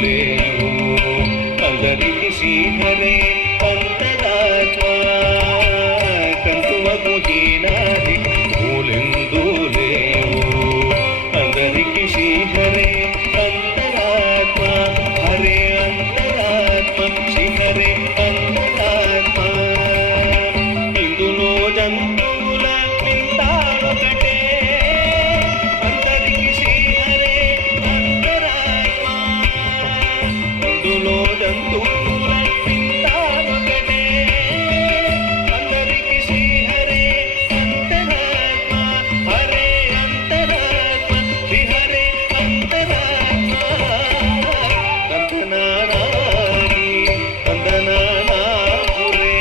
లేవు అందరికి శ్రీహరే అంతరాత్మ కంతువకు హీనాది మూలెందు లేవు అందరికి శ్రీహరే అంతరాత్మ హరే అంతరాత్మ శ్రీహరే అంతరాత్మ ఇందులో జంతువుల ఒకటే అందరికి శ్రీహరే అంతరాత్మ ఇందులో జంతువుల ఒకటే అందరికి శ్రీహరే అంతరాత్మ హరే అంతరాత్మ శ్రీహరే అంతరాత్మ తందనానాని తందనానా పురే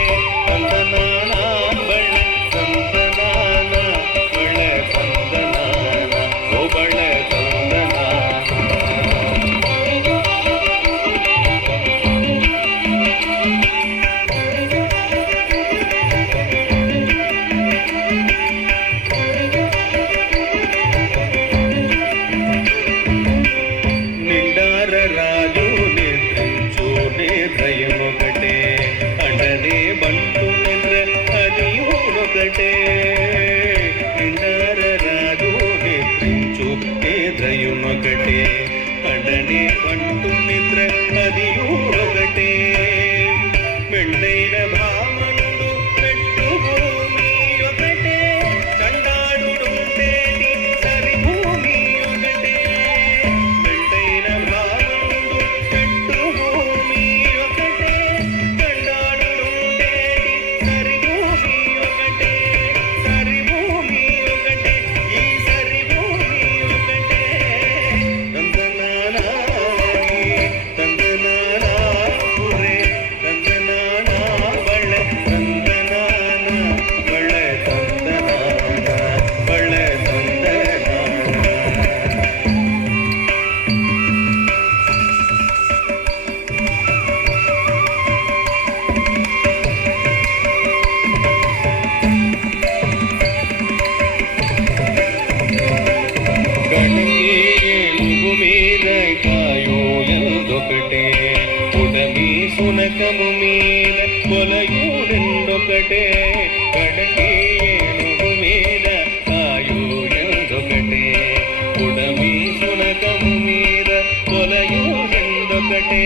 తందనానా బళ్ళ తందనానా బళ్ళ తందనానా ఓ బళ్ళ తందనానా నిండార రాజు నిద్రించు నిద్రయమొకటే అండనే బంటు నిద్ర అది ఒకటే నిండార రాజు నిద్రించు నిద్రయుమొకటే అండనే బంటు నిద్ర అది ఒకటే మెండైన భామనుడు పెట్టు భూమి ఒకటే చండాడుండేటి సరి భూమి ఒకటే మెండైన భామనుడు పెట్టు భూమి ఒకటే చండాడుండేటి సరి భూమి ఒకటే సరి భూమి ఒకటే ఈ సరి భూమి ఒకటే తందనానాని తందనానా పురే తందనానా బళ్ళ తందనానా బళ్ళ తందనానా బళ్ళ తందనానా కణంగు మీద కాయో ఎందొకటే ఉడమి సునకము మీద కొలయూడెందొకటే కడకేనుగు మీద కాయో ఎందొకటే ఉడమి సునకము మీద కొలయూడెందొకటే